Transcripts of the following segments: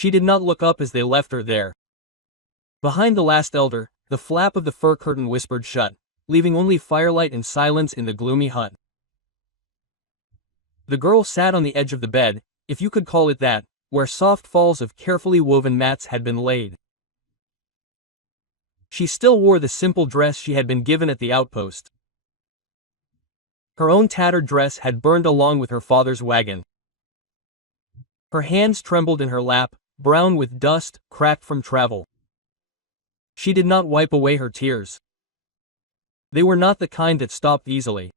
She did not look up as they left her there. Behind the last elder, the flap of the fur curtain whispered shut, leaving only firelight and silence in the gloomy hut. The girl sat on the edge of the bed, if you could call it that, where soft falls of carefully woven mats had been laid. She still wore the simple dress she had been given at the outpost. Her own tattered dress had burned along with her father's wagon. Her hands trembled in her lap, brown with dust, cracked from travel. She did not wipe away her tears. They were not the kind that stopped easily.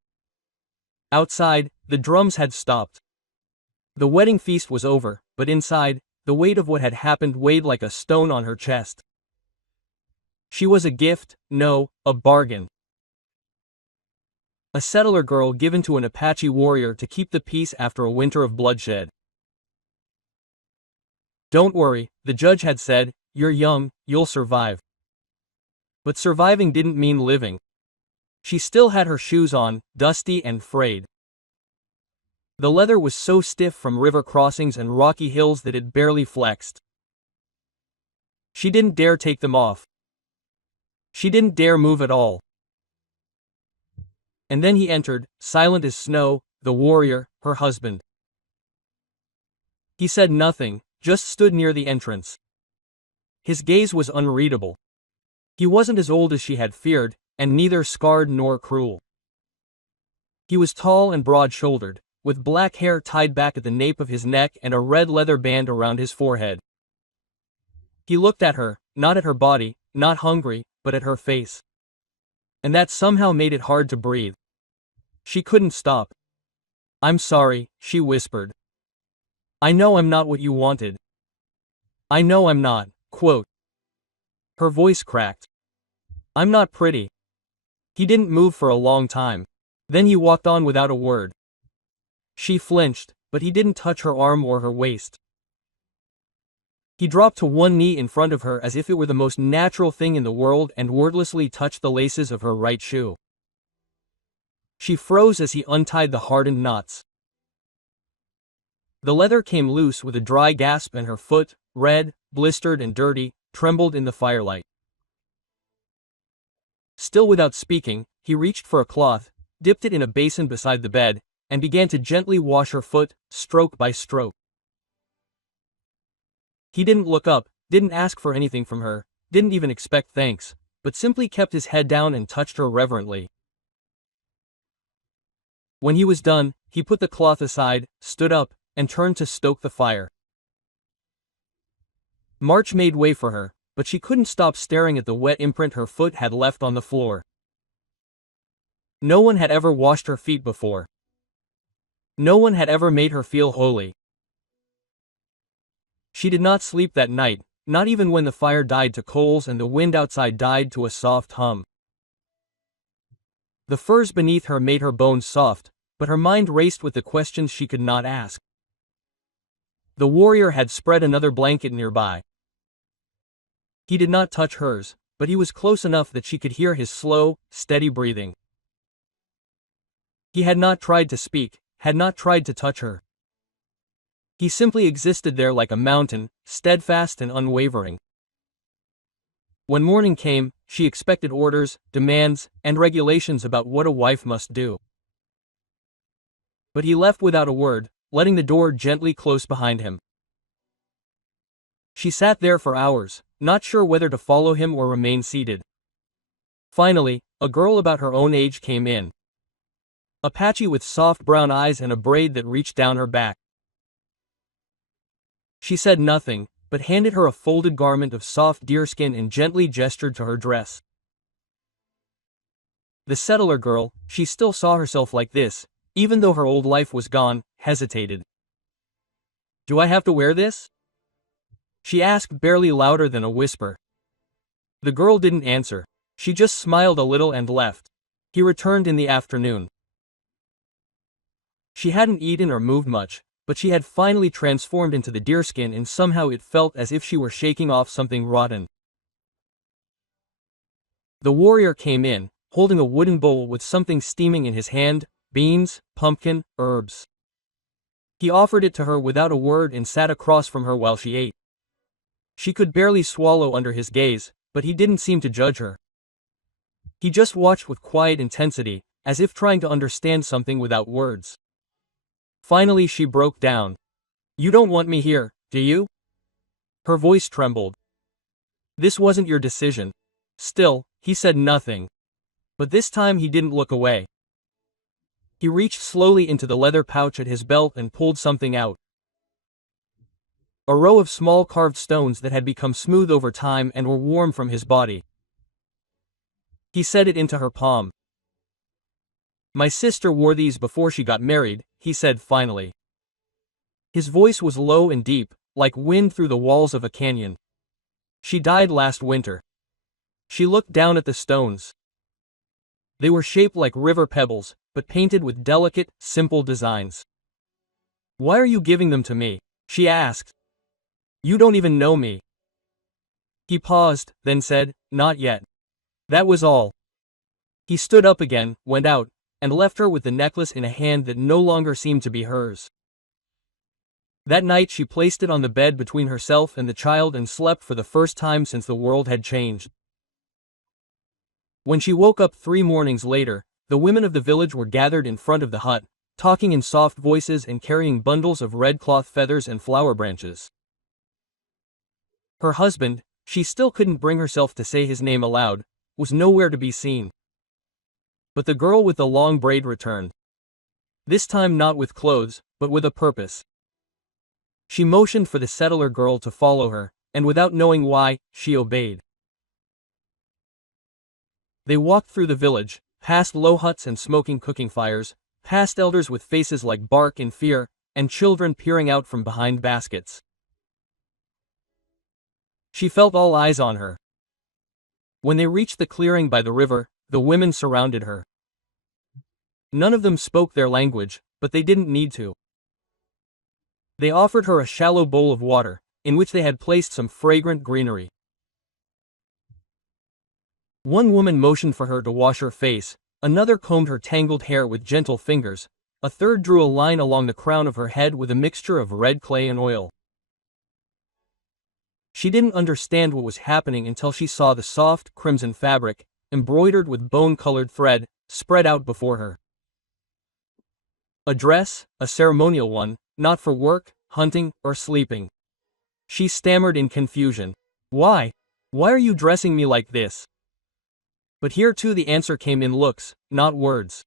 Outside, the drums had stopped. The wedding feast was over, but inside, the weight of what had happened weighed like a stone on her chest. She was a gift, no, a bargain. A settler girl given to an Apache warrior to keep the peace after a winter of bloodshed. Don't worry, the judge had said, you're young, you'll survive. But surviving didn't mean living. She still had her shoes on, dusty and frayed. The leather was so stiff from river crossings and rocky hills that it barely flexed. She didn't dare take them off. She didn't dare move at all. And then he entered, silent as snow, the warrior, her husband. He said nothing, just stood near the entrance. His gaze was unreadable. He wasn't as old as she had feared, and neither scarred nor cruel. He was tall and broad-shouldered, with black hair tied back at the nape of his neck and a red leather band around his forehead. He looked at her, not at her body, not hungry, but at her face. And that somehow made it hard to breathe. She couldn't stop. I'm sorry, she whispered. I know I'm not what you wanted. I know I'm not, quote. Her voice cracked. I'm not pretty. He didn't move for a long time. Then he walked on without a word. She flinched, but he didn't touch her arm or her waist. He dropped to one knee in front of her as if it were the most natural thing in the world and wordlessly touched the laces of her right shoe. She froze as he untied the hardened knots. The leather came loose with a dry gasp and her foot, red, blistered and dirty, trembled in the firelight. Still without speaking, he reached for a cloth, dipped it in a basin beside the bed, and began to gently wash her foot, stroke by stroke. He didn't look up, didn't ask for anything from her, didn't even expect thanks, but simply kept his head down and touched her reverently. When he was done, he put the cloth aside, stood up, and turned to stoke the fire. March made way for her, but she couldn't stop staring at the wet imprint her foot had left on the floor. No one had ever washed her feet before. No one had ever made her feel holy. She did not sleep that night, not even when the fire died to coals and the wind outside died to a soft hum. The furs beneath her made her bones soft, but her mind raced with the questions she could not ask. The warrior had spread another blanket nearby. He did not touch hers, but he was close enough that she could hear his slow, steady breathing. He had not tried to speak, had not tried to touch her. He simply existed there like a mountain, steadfast and unwavering. When morning came, she expected orders, demands, and regulations about what a wife must do. But he left without a word, letting the door gently close behind him. She sat there for hours, not sure whether to follow him or remain seated. Finally, a girl about her own age came in. Apache with soft brown eyes and a braid that reached down her back. She said nothing, but handed her a folded garment of soft deerskin and gently gestured to her dress. The settler girl, she still saw herself like this, even though her old life was gone, hesitated. Do I have to wear this? She asked barely louder than a whisper. The girl didn't answer. She just smiled a little and left. He returned in the afternoon. She hadn't eaten or moved much, but she had finally transformed into the deerskin and somehow it felt as if she were shaking off something rotten. The warrior came in, holding a wooden bowl with something steaming in his hand, beans, pumpkin, herbs. He offered it to her without a word and sat across from her while she ate. She could barely swallow under his gaze, but he didn't seem to judge her. He just watched with quiet intensity, as if trying to understand something without words. Finally she broke down. "You don't want me here, do you?" Her voice trembled. "This wasn't your decision." Still, he said nothing. But this time he didn't look away. He reached slowly into the leather pouch at his belt and pulled something out. A row of small carved stones that had become smooth over time and were warm from his body. He set it into her palm. "My sister wore these before she got married," he said finally. His voice was low and deep, like wind through the walls of a canyon. "She died last winter." She looked down at the stones. They were shaped like river pebbles, but painted with delicate, simple designs. "Why are you giving them to me?" she asked. "You don't even know me." He paused, then said, "Not yet." That was all. He stood up again, went out, and left her with the necklace in a hand that no longer seemed to be hers. That night she placed it on the bed between herself and the child and slept for the first time since the world had changed. When she woke up 3 mornings later, the women of the village were gathered in front of the hut, talking in soft voices and carrying bundles of red cloth feathers and flower branches. Her husband, she still couldn't bring herself to say his name aloud, was nowhere to be seen. But the girl with the long braid returned. This time not with clothes, but with a purpose. She motioned for the settler girl to follow her, and without knowing why, she obeyed. They walked through the village, past low huts and smoking cooking fires, past elders with faces like bark in fear, and children peering out from behind baskets. She felt all eyes on her. When they reached the clearing by the river, the women surrounded her. None of them spoke their language, but they didn't need to. They offered her a shallow bowl of water, in which they had placed some fragrant greenery. One woman motioned for her to wash her face, another combed her tangled hair with gentle fingers, a third drew a line along the crown of her head with a mixture of red clay and oil. She didn't understand what was happening until she saw the soft, crimson fabric, embroidered with bone-colored thread, spread out before her. A dress, a ceremonial one, not for work, hunting, or sleeping. She stammered in confusion. "Why? Why are you dressing me like this?" But here too the answer came in looks, not words.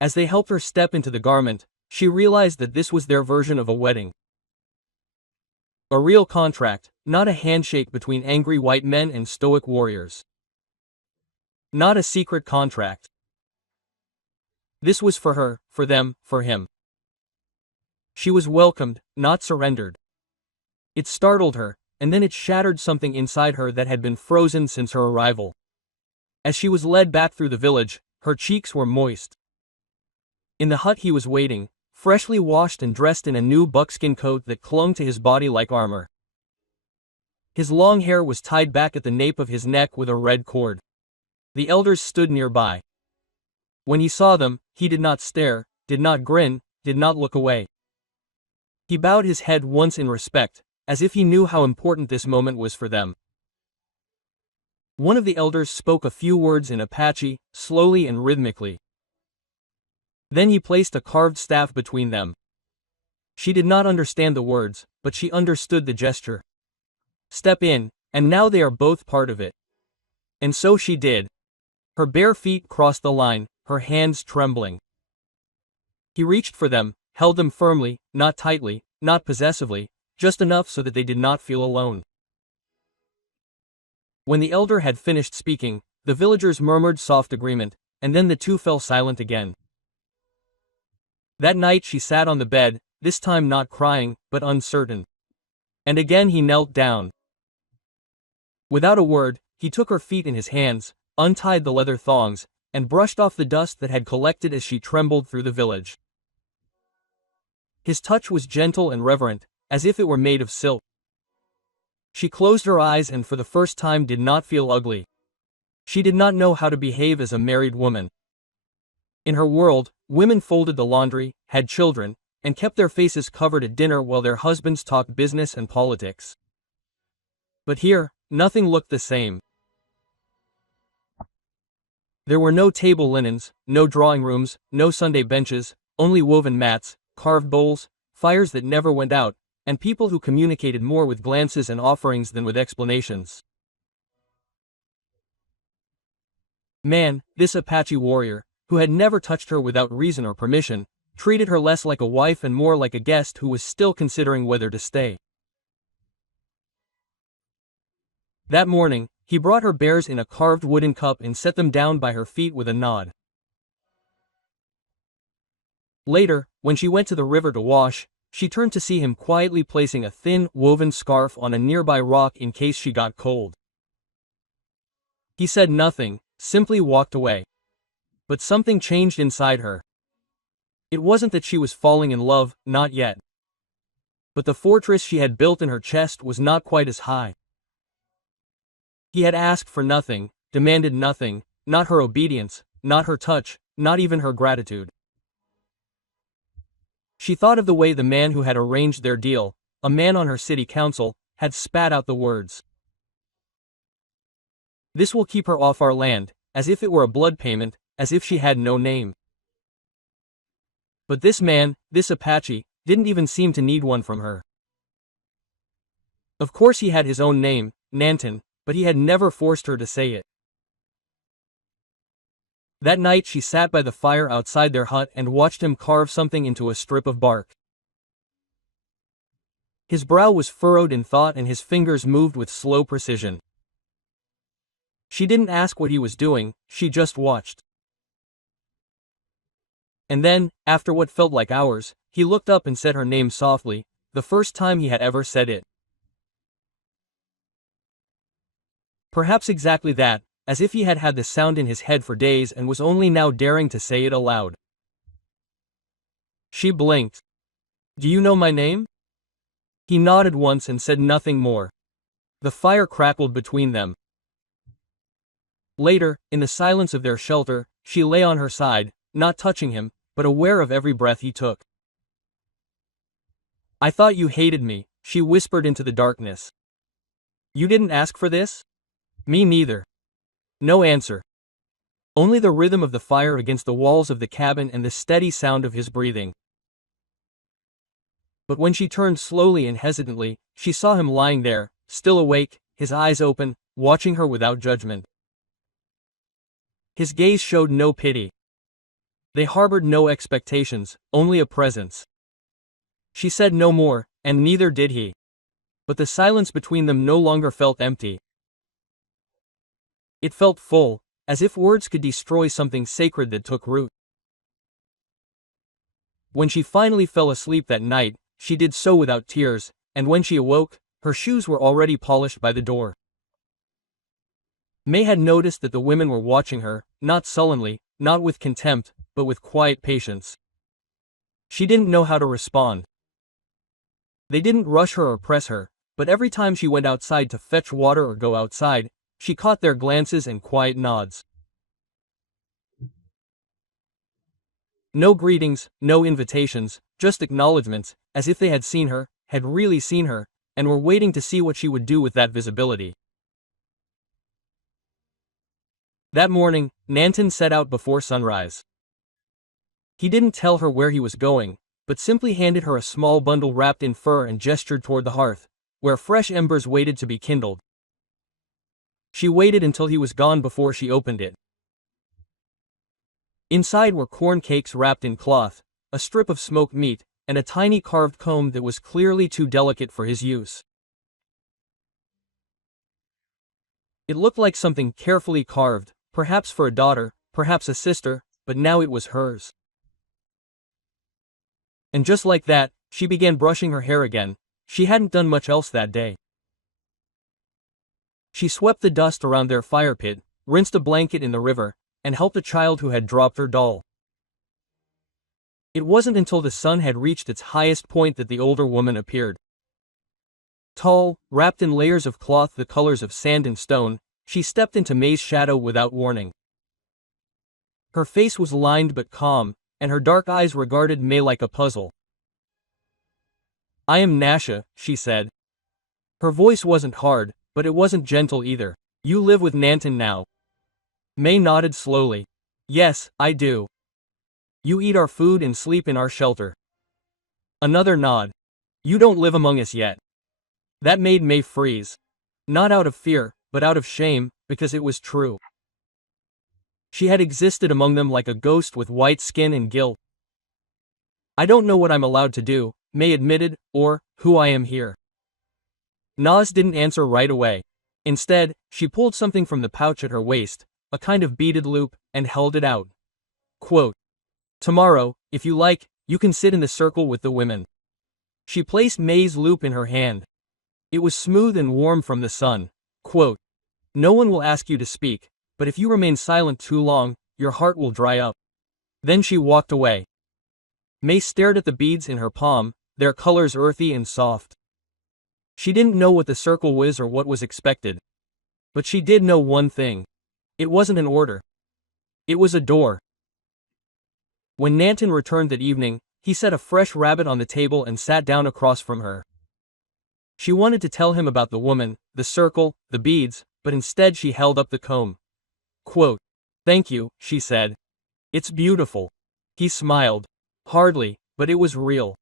As they helped her step into the garment, she realized that this was their version of a wedding. A real contract, not a handshake between angry white men and stoic warriors. Not a secret contract. This was for her, for them, for him. She was welcomed, not surrendered. It startled her, and then it shattered something inside her that had been frozen since her arrival. As she was led back through the village, her cheeks were moist. In the hut he was waiting, freshly washed and dressed in a new buckskin coat that clung to his body like armor. His long hair was tied back at the nape of his neck with a red cord. The elders stood nearby. When he saw them, he did not stare, did not grin, did not look away. He bowed his head once in respect, as if he knew how important this moment was for them. One of the elders spoke a few words in Apache, slowly and rhythmically. Then he placed a carved staff between them. She did not understand the words, but she understood the gesture. Step in, and now they are both part of it. And so she did. Her bare feet crossed the line, her hands trembling. He reached for them, held them firmly, not tightly, not possessively, just enough so that they did not feel alone. When the elder had finished speaking, the villagers murmured soft agreement, and then the two fell silent again. That night she sat on the bed, this time not crying, but uncertain. And again he knelt down. Without a word, he took her feet in his hands, untied the leather thongs, and brushed off the dust that had collected as she trembled through the village. His touch was gentle and reverent, as if it were made of silk. She closed her eyes and for the first time did not feel ugly. She did not know how to behave as a married woman. In her world, women folded the laundry, had children, and kept their faces covered at dinner while their husbands talked business and politics. But here, nothing looked the same. There were no table linens, no drawing rooms, no Sunday benches, only woven mats, carved bowls, fires that never went out, and people who communicated more with glances and offerings than with explanations. Man, this Apache warrior, who had never touched her without reason or permission, treated her less like a wife and more like a guest who was still considering whether to stay. That morning, he brought her bears in a carved wooden cup and set them down by her feet with a nod. Later, when she went to the river to wash, she turned to see him quietly placing a thin, woven scarf on a nearby rock in case she got cold. He said nothing, simply walked away. But something changed inside her. It wasn't that she was falling in love, not yet. But the fortress she had built in her chest was not quite as high. He had asked for nothing, demanded nothing, not her obedience, not her touch, not even her gratitude. She thought of the way the man who had arranged their deal, a man on her city council, had spat out the words. "This will keep her off our land," as if it were a blood payment, as if she had no name. But this man, this Apache, didn't even seem to need one from her. Of course he had his own name, Nanton, but he had never forced her to say it. That night she sat by the fire outside their hut and watched him carve something into a strip of bark. His brow was furrowed in thought and his fingers moved with slow precision. She didn't ask what he was doing, she just watched. And then, after what felt like hours, he looked up and said her name softly, the first time he had ever said it. Perhaps exactly that, as if he had had the sound in his head for days and was only now daring to say it aloud. She blinked. "Do you know my name?" He nodded once and said nothing more. The fire crackled between them. Later, in the silence of their shelter, she lay on her side, not touching him, but aware of every breath he took. "I thought you hated me," she whispered into the darkness. "You didn't ask for this?" "Me neither." No answer. Only the rhythm of the fire against the walls of the cabin and the steady sound of his breathing. But when she turned slowly and hesitantly, she saw him lying there, still awake, his eyes open, watching her without judgment. His gaze showed no pity. They harbored no expectations, only a presence. She said no more, and neither did he. But the silence between them no longer felt empty. It felt full, as if words could destroy something sacred that took root. When she finally fell asleep that night, she did so without tears, and when she awoke, her shoes were already polished by the door. May had noticed that the women were watching her, not sullenly, not with contempt, but with quiet patience. She didn't know how to respond. They didn't rush her or press her, but every time she went outside to fetch water or go outside, she caught their glances and quiet nods. No greetings, no invitations, just acknowledgments, as if they had seen her, had really seen her, and were waiting to see what she would do with that visibility. That morning, Nanton set out before sunrise. He didn't tell her where he was going, but simply handed her a small bundle wrapped in fur and gestured toward the hearth, where fresh embers waited to be kindled. She waited until he was gone before she opened it. Inside were corn cakes wrapped in cloth, a strip of smoked meat, and a tiny carved comb that was clearly too delicate for his use. It looked like something carefully carved, perhaps for a daughter, perhaps a sister, but now it was hers. And just like that, she began brushing her hair again. She hadn't done much else that day. She swept the dust around their fire pit, rinsed a blanket in the river, and helped a child who had dropped her doll. It wasn't until the sun had reached its highest point that the older woman appeared. Tall, wrapped in layers of cloth the colors of sand and stone, she stepped into May's shadow without warning. Her face was lined but calm, and her dark eyes regarded May like a puzzle. I am Nasha, she said. Her voice wasn't hard, but it wasn't gentle either. You live with Nanton now? May nodded slowly. Yes, I do. You eat our food and sleep in our shelter. Another nod. You don't live among us yet. That made May freeze. Not out of fear, but out of shame, because it was true. She had existed among them like a ghost with white skin and guilt. I don't know what I'm allowed to do, May admitted, or who I am here. Nas didn't answer right away. Instead, she pulled something from the pouch at her waist, a kind of beaded loop, and held it out. Quote, tomorrow, if you like, you can sit in the circle with the women. She placed May's loop in her hand. It was smooth and warm from the sun. Quote, no one will ask you to speak, but if you remain silent too long, your heart will dry up. Then she walked away. May stared at the beads in her palm, their colors earthy and soft. She didn't know what the circle was or what was expected. But she did know one thing. It wasn't an order. It was a door. When Nanton returned that evening, he set a fresh rabbit on the table and sat down across from her. She wanted to tell him about the woman, the circle, the beads, but instead she held up the comb. Quote, thank you, she said. It's beautiful. He smiled. Hardly, but it was real.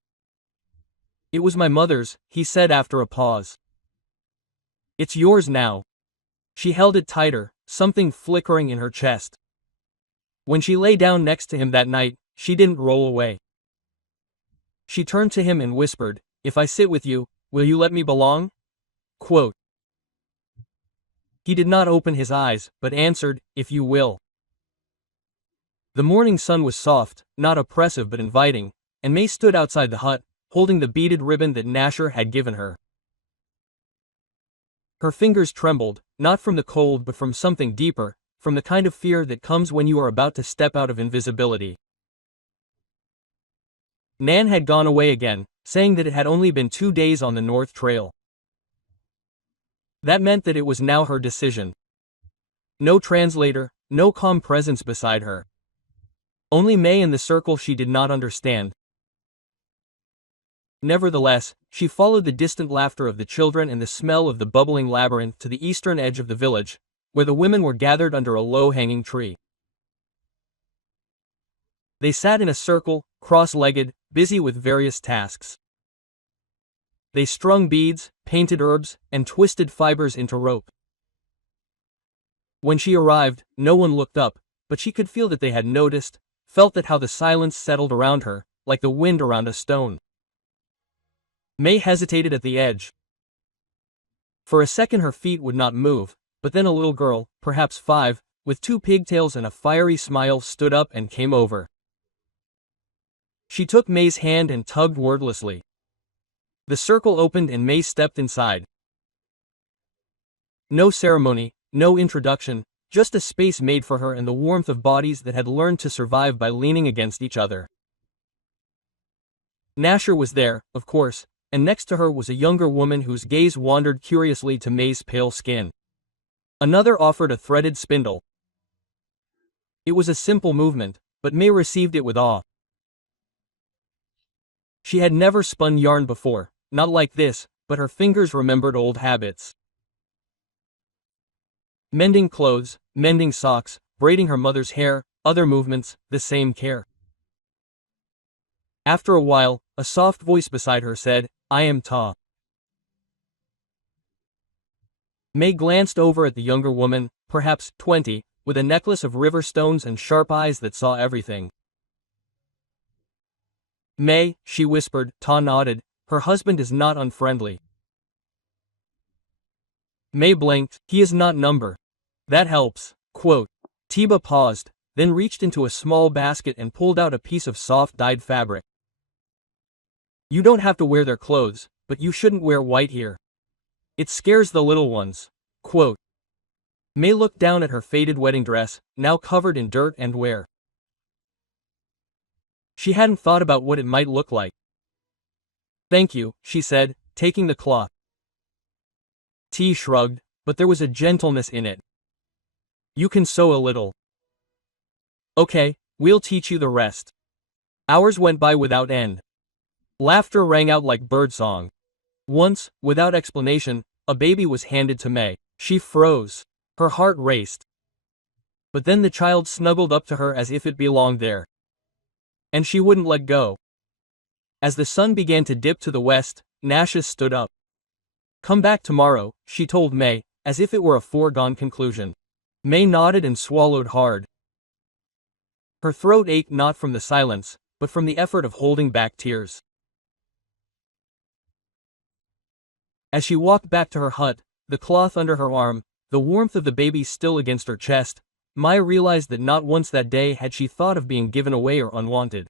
It was my mother's, he said after a pause. It's yours now. She held it tighter, something flickering in her chest. When she lay down next to him that night, she didn't roll away. She turned to him and whispered, if I sit with you, will you let me belong? Quote. He did not open his eyes, but answered, if you will. The morning sun was soft, not oppressive but inviting, and May stood outside the hut, holding the beaded ribbon that Nasher had given her. Her fingers trembled, not from the cold but from something deeper, from the kind of fear that comes when you are about to step out of invisibility. Nan had gone away again, saying that it had only been 2 days on the North Trail. That meant that it was now her decision. No translator, no calm presence beside her. Only May and the circle she did not understand. Nevertheless, she followed the distant laughter of the children and the smell of the bubbling labyrinth to the eastern edge of the village, where the women were gathered under a low-hanging tree. They sat in a circle, cross-legged, busy with various tasks. They strung beads, painted herbs, and twisted fibers into rope. When she arrived, no one looked up, but she could feel that they had noticed, felt that how the silence settled around her, like the wind around a stone. May hesitated at the edge. For a second her feet would not move, but then a little girl, perhaps 5, with 2 pigtails and a fiery smile stood up and came over. She took May's hand and tugged wordlessly. The circle opened and May stepped inside. No ceremony, no introduction, just a space made for her and the warmth of bodies that had learned to survive by leaning against each other. Nasher was there, of course, and next to her was a younger woman whose gaze wandered curiously to May's pale skin. Another offered a threaded spindle. It was a simple movement, but May received it with awe. She had never spun yarn before, not like this, but her fingers remembered old habits. Mending clothes, mending socks, braiding her mother's hair, other movements, the same care. After a while, a soft voice beside her said, I am Ta. May glanced over at the younger woman, perhaps 20, with a necklace of river stones and sharp eyes that saw everything. May, she whispered. Ta nodded. Her husband is not unfriendly. May blinked. He is not number. That helps. Quote. Tiba paused, then reached into a small basket and pulled out a piece of soft dyed fabric. You don't have to wear their clothes, but you shouldn't wear white here. It scares the little ones. Quote. May looked down at her faded wedding dress, now covered in dirt and wear. She hadn't thought about what it might look like. Thank you, she said, taking the cloth. T shrugged, but there was a gentleness in it. You can sew a little. Okay, we'll teach you the rest. Hours went by without end. Laughter rang out like birdsong. Once, without explanation, a baby was handed to May. She froze. Her heart raced. But then the child snuggled up to her as if it belonged there. And she wouldn't let go. As the sun began to dip to the west, Nasha stood up. "Come back tomorrow," she told May, as if it were a foregone conclusion. May nodded and swallowed hard. Her throat ached not from the silence, but from the effort of holding back tears. As she walked back to her hut, the cloth under her arm, the warmth of the baby still against her chest, Maya realized that not once that day had she thought of being given away or unwanted.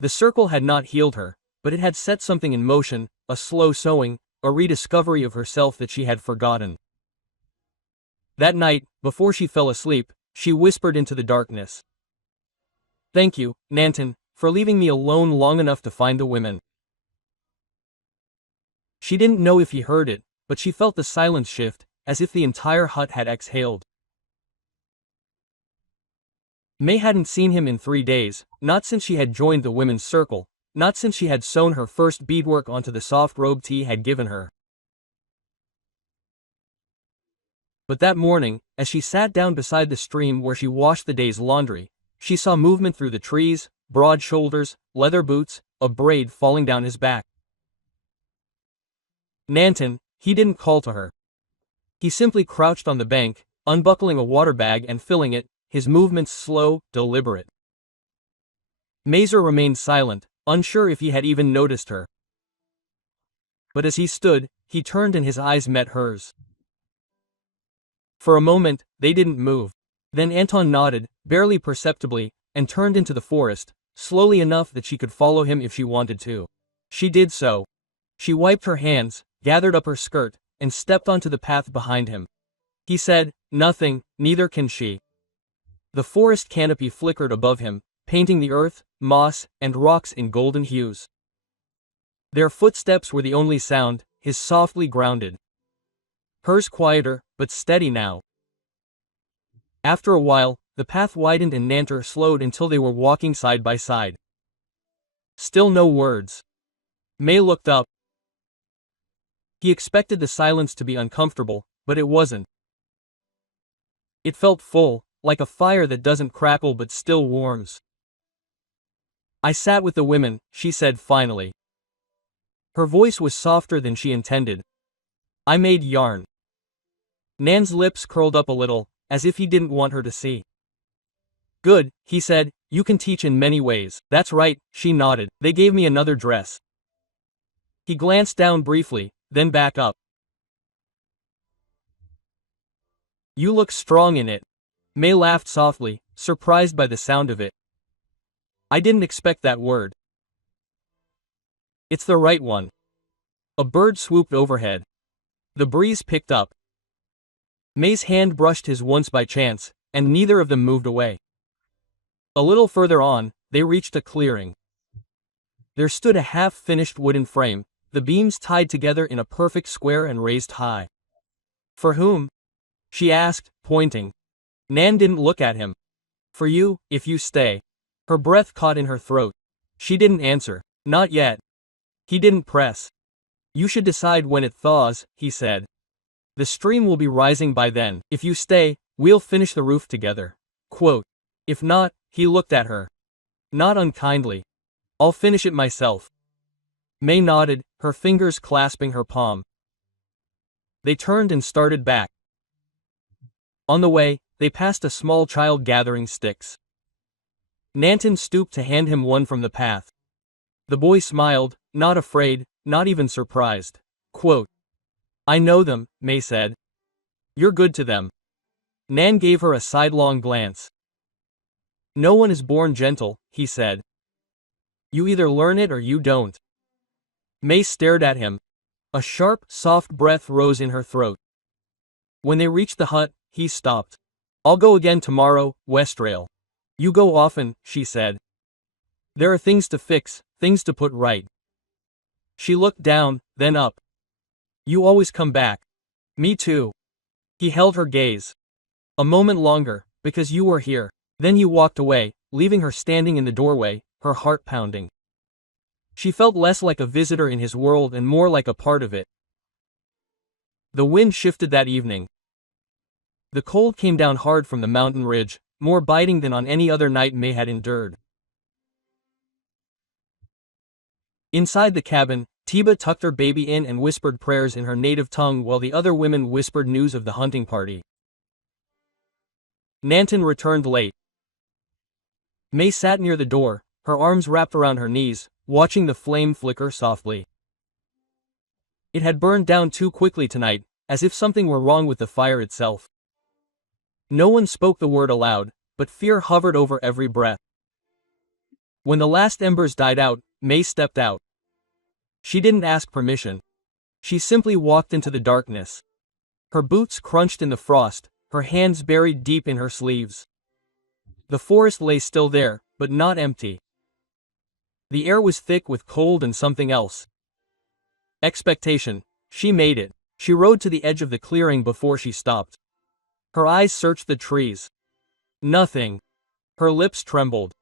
The circle had not healed her, but it had set something in motion, a slow sowing, a rediscovery of herself that she had forgotten. That night, before she fell asleep, she whispered into the darkness. "Thank you, Nanton, for leaving me alone long enough to find the women." She didn't know if he heard it, but she felt the silence shift, as if the entire hut had exhaled. May hadn't seen him in 3 days, not since she had joined the women's circle, not since she had sewn her first beadwork onto the soft robe he had given her. But that morning, as she sat down beside the stream where she washed the day's laundry, she saw movement through the trees, broad shoulders, leather boots, a braid falling down his back. Nanton, he didn't call to her. He simply crouched on the bank, unbuckling a water bag and filling it, his movements slow, deliberate. Mazer remained silent, unsure if he had even noticed her. But as he stood, he turned and his eyes met hers. For a moment, they didn't move. Then Anton nodded, barely perceptibly, and turned into the forest, slowly enough that she could follow him if she wanted to. She did so. She wiped her hands, gathered up her skirt, and stepped onto the path behind him. He said, "Nothing, neither can she." The forest canopy flickered above him, painting the earth, moss, and rocks in golden hues. Their footsteps were the only sound, his softly grounded. Hers quieter, but steady now. After a while, the path widened and Nantor slowed until they were walking side by side. Still no words. May looked up. He expected the silence to be uncomfortable, but it wasn't. It felt full, like a fire that doesn't crackle but still warms. "I sat with the women," she said finally. Her voice was softer than she intended. "I made yarn." Nan's lips curled up a little, as if he didn't want her to see. "Good," he said, "you can teach in many ways." "That's right," she nodded. "They gave me another dress." He glanced down briefly, then back up. "You look strong in it." May laughed softly, surprised by the sound of it. "I didn't expect that word." "It's the right one." A bird swooped overhead. The breeze picked up. May's hand brushed his once by chance, and neither of them moved away. A little further on, they reached a clearing. There stood a half-finished wooden frame, the beams tied together in a perfect square and raised high. "For whom?" she asked, pointing. Nan didn't look at him. "For you, if you stay." Her breath caught in her throat. She didn't answer. "Not yet." He didn't press. "You should decide when it thaws," he said. "The stream will be rising by then. If you stay, we'll finish the roof together." Quote. "If not," he looked at her. Not unkindly. "I'll finish it myself." May nodded, her fingers clasping her palm. They turned and started back. On the way, they passed a small child gathering sticks. Nanton stooped to hand him one from the path. The boy smiled, not afraid, not even surprised. Quote. "I know them," May said. "You're good to them." Nan gave her a sidelong glance. "No one is born gentle," he said. "You either learn it or you don't." May stared at him. A sharp, soft breath rose in her throat. When they reached the hut, he stopped. "I'll go again tomorrow, Westrail." "You go often," she said. "There are things to fix, things to put right." She looked down, then up. "You always come back." "Me too." He held her gaze. "A moment longer, because you were here." Then he walked away, leaving her standing in the doorway, her heart pounding. She felt less like a visitor in his world and more like a part of it. The wind shifted that evening. The cold came down hard from the mountain ridge, more biting than on any other night May had endured. Inside the cabin, Tiba tucked her baby in and whispered prayers in her native tongue while the other women whispered news of the hunting party. Nanton returned late. May sat near the door, her arms wrapped around her knees, watching the flame flicker softly. It had burned down too quickly tonight, as if something were wrong with the fire itself. No one spoke the word aloud, but fear hovered over every breath. When the last embers died out, May stepped out. She didn't ask permission. She simply walked into the darkness. Her boots crunched in the frost, her hands buried deep in her sleeves. The forest lay still there, but not empty. The air was thick with cold and something else. Expectation. She made it. She rode to the edge of the clearing before she stopped. Her eyes searched the trees. Nothing. Her lips trembled.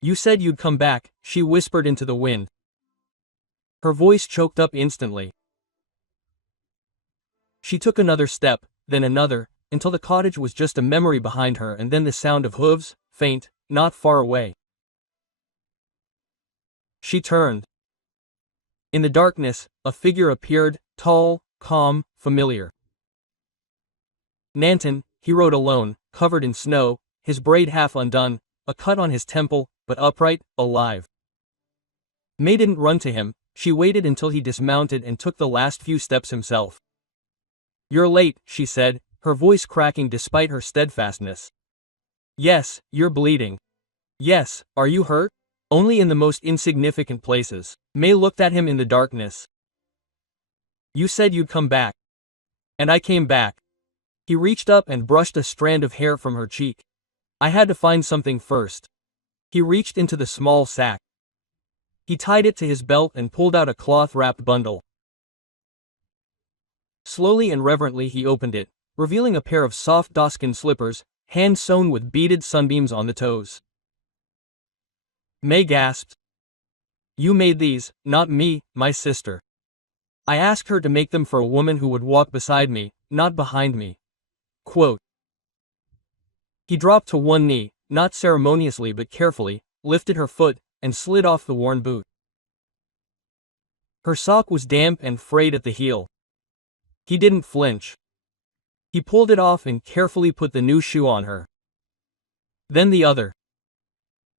"You said you'd come back," she whispered into the wind. Her voice choked up instantly. She took another step, then another, until the cottage was just a memory behind her, and then the sound of hooves, faint, not far away. She turned. In the darkness, a figure appeared, tall, calm, familiar. Nanton, he rode alone, covered in snow, his braid half undone, a cut on his temple, but upright, alive. May didn't run to him, she waited until he dismounted and took the last few steps himself. "You're late," she said, her voice cracking despite her steadfastness. "Yes, you're bleeding. Yes, are you hurt?" "Only in the most insignificant places." May looked at him in the darkness. "You said you'd come back. And I came back." He reached up and brushed a strand of hair from her cheek. "I had to find something first." He reached into the small sack. He tied it to his belt and pulled out a cloth-wrapped bundle. Slowly and reverently he opened it, revealing a pair of soft doeskin slippers, hand-sewn with beaded sunbeams on the toes. May gasped. "You made these, not me, my sister. I asked her to make them for a woman who would walk beside me, not behind me." Quote. He dropped to one knee, not ceremoniously but carefully, lifted her foot, and slid off the worn boot. Her sock was damp and frayed at the heel. He didn't flinch. He pulled it off and carefully put the new shoe on her. Then the other.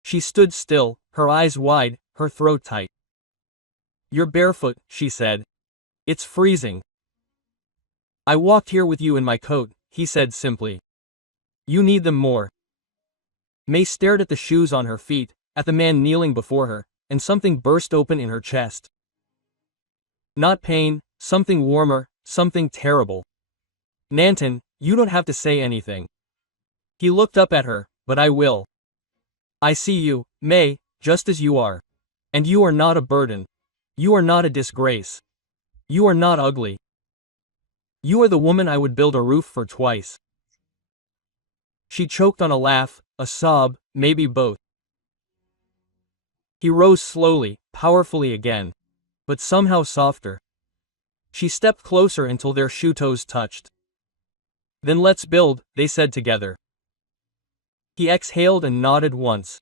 She stood still, her eyes wide, her throat tight. "You're barefoot," she said. "It's freezing." "I walked here with you in my coat," he said simply. "You need them more." May stared at the shoes on her feet, at the man kneeling before her, and something burst open in her chest. Not pain, something warmer, something terrible. "Nanton, you don't have to say anything." He looked up at her, "But I will. I see you, May, just as you are. And you are not a burden. You are not a disgrace. You are not ugly. You are the woman I would build a roof for twice." She choked on a laugh, a sob, maybe both. He rose slowly, powerfully again. But somehow softer. She stepped closer until their shoe toes touched. "Then let's build," they said together. He exhaled and nodded once.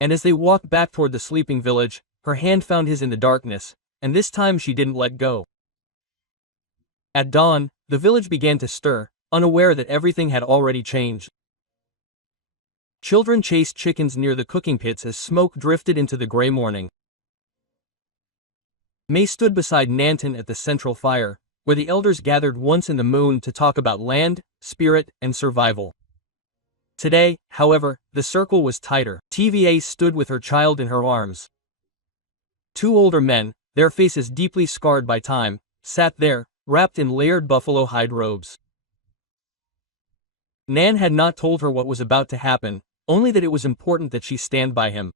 And as they walked back toward the sleeping village, her hand found his in the darkness, and this time she didn't let go. At dawn, the village began to stir, unaware that everything had already changed. Children chased chickens near the cooking pits as smoke drifted into the gray morning. May stood beside Nanton at the central fire, where the elders gathered once in the moon to talk about land, spirit, and survival. Today, however, the circle was tighter. TVA stood with her child in her arms. Two older men, their faces deeply scarred by time, sat there, wrapped in layered buffalo hide robes. Nan had not told her what was about to happen, only that it was important that she stand by him.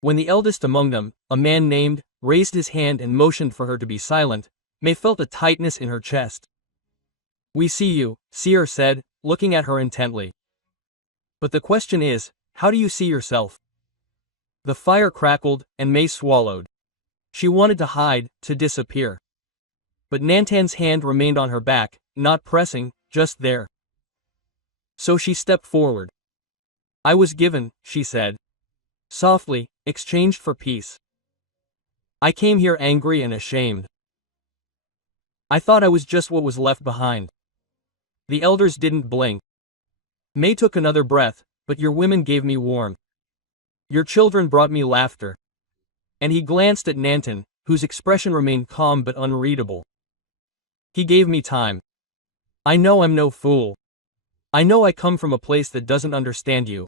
When the eldest among them, a man named, raised his hand and motioned for her to be silent, May felt a tightness in her chest. "We see you," Seer said, looking at her intently. But the question is, how do you see yourself? The fire crackled, and May swallowed. She wanted to hide, to disappear. But Nantan's hand remained on her back, not pressing, just there. So she stepped forward. I was given, she said. Softly, exchanged for peace. I came here angry and ashamed. I thought I was just what was left behind. The elders didn't blink. May took another breath, but your women gave me warmth. Your children brought me laughter. And he glanced at Nantan, whose expression remained calm but unreadable. He gave me time. I know I'm no fool. I know I come from a place that doesn't understand you.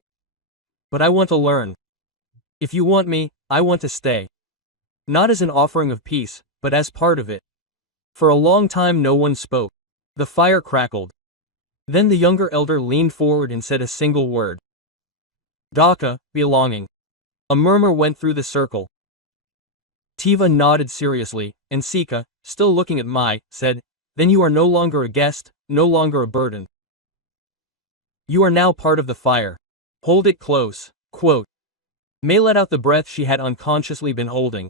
But I want to learn. If you want me, I want to stay. Not as an offering of peace, but as part of it. For a long time no one spoke. The fire crackled. Then the younger elder leaned forward and said a single word. Daka, belonging. A murmur went through the circle. Tiva nodded seriously, and Sika, still looking at Mai, said, Then you are no longer a guest, no longer a burden. You are now part of the fire. Hold it close. Quote. May let out the breath she had unconsciously been holding.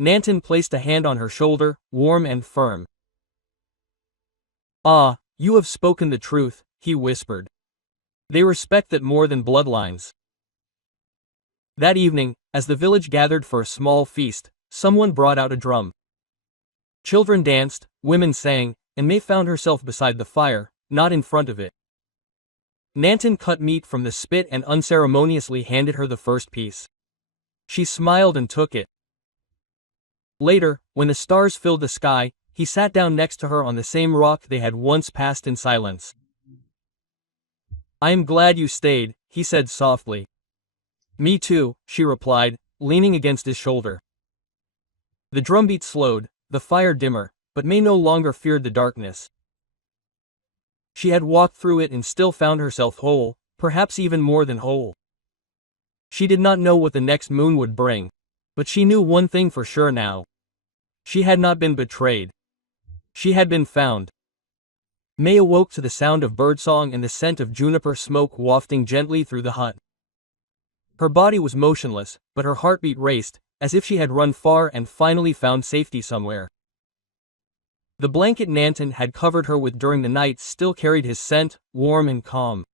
Nantan placed a hand on her shoulder, warm and firm. Ah, you have spoken the truth, he whispered. They respect that more than bloodlines. That evening, as the village gathered for a small feast, someone brought out a drum. Children danced, women sang, and May found herself beside the fire, not in front of it. Nantan cut meat from the spit and unceremoniously handed her the first piece. She smiled and took it. Later, when the stars filled the sky, he sat down next to her on the same rock they had once passed in silence. I am glad you stayed, he said softly. Me too, she replied, leaning against his shoulder. The drumbeat slowed, the fire dimmer, but May no longer feared the darkness. She had walked through it and still found herself whole, perhaps even more than whole. She did not know what the next moon would bring, but she knew one thing for sure now. She had not been betrayed. She had been found. May awoke to the sound of birdsong and the scent of juniper smoke wafting gently through the hut. Her body was motionless, but her heartbeat raced, as if she had run far and finally found safety somewhere. The blanket Nantan had covered her with during the night still carried his scent, warm and calm.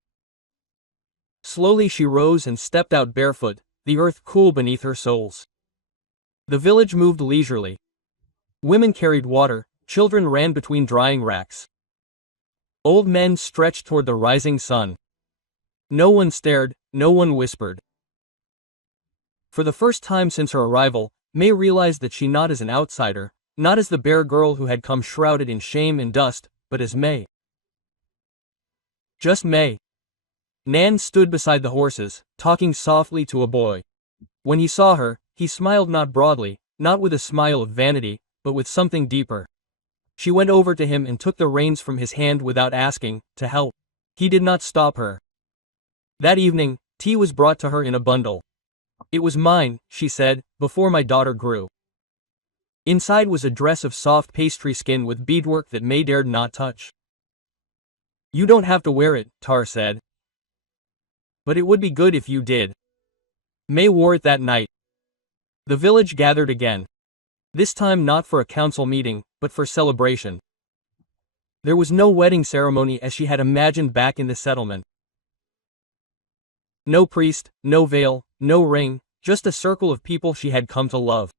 Slowly she rose and stepped out barefoot, the earth cool beneath her soles. The village moved leisurely. Women carried water, children ran between drying racks. Old men stretched toward the rising sun. No one stared, no one whispered. For the first time since her arrival, May realized that she not as an outsider, not as the bare girl who had come shrouded in shame and dust, but as May. Just May. Nan stood beside the horses, talking softly to a boy. When he saw her, he smiled not broadly, not with a smile of vanity, but with something deeper. She went over to him and took the reins from his hand without asking, to help. He did not stop her. That evening, tea was brought to her in a bundle. It was mine, she said, before my daughter grew. Inside was a dress of soft pastry skin with beadwork that May dared not touch. You don't have to wear it, Tar said. But it would be good if you did. May wore it that night. The village gathered again. This time not for a council meeting, but for celebration. There was no wedding ceremony as she had imagined back in the settlement. No priest, no veil, no ring, just a circle of people she had come to love.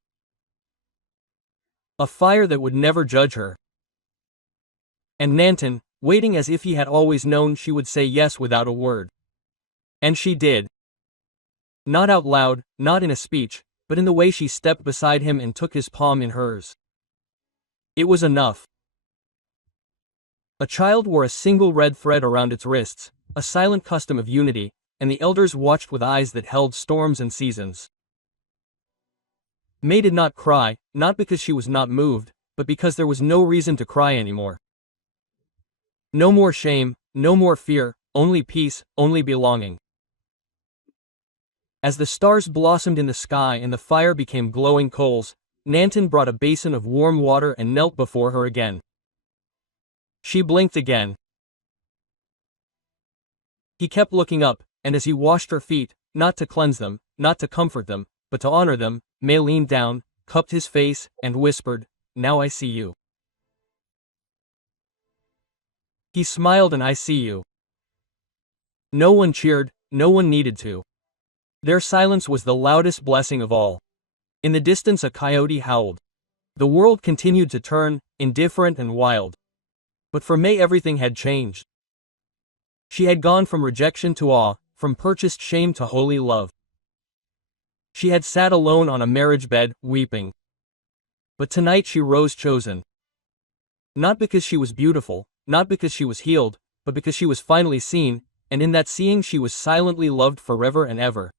A fire that would never judge her. And Nantan, waiting as if he had always known she would say yes without a word. And she did. Not out loud, not in a speech, but in the way she stepped beside him and took his palm in hers. It was enough. A child wore a single red thread around its wrists, a silent custom of unity, and the elders watched with eyes that held storms and seasons. May did not cry, not because she was not moved, but because there was no reason to cry anymore. No more shame, no more fear, only peace, only belonging. As the stars blossomed in the sky and the fire became glowing coals, Nantan brought a basin of warm water and knelt before her again. She blinked again. He kept looking up, and as he washed her feet, not to cleanse them, not to comfort them, but to honor them, May leaned down, cupped his face, and whispered, "Now I see you." He smiled, and I see you. No one cheered, no one needed to. Their silence was the loudest blessing of all. In the distance a coyote howled. The world continued to turn, indifferent and wild. But for May everything had changed. She had gone from rejection to awe, from purchased shame to holy love. She had sat alone on a marriage bed, weeping. But tonight she rose chosen. Not because she was beautiful, not because she was healed, but because she was finally seen, and in that seeing she was silently loved forever and ever.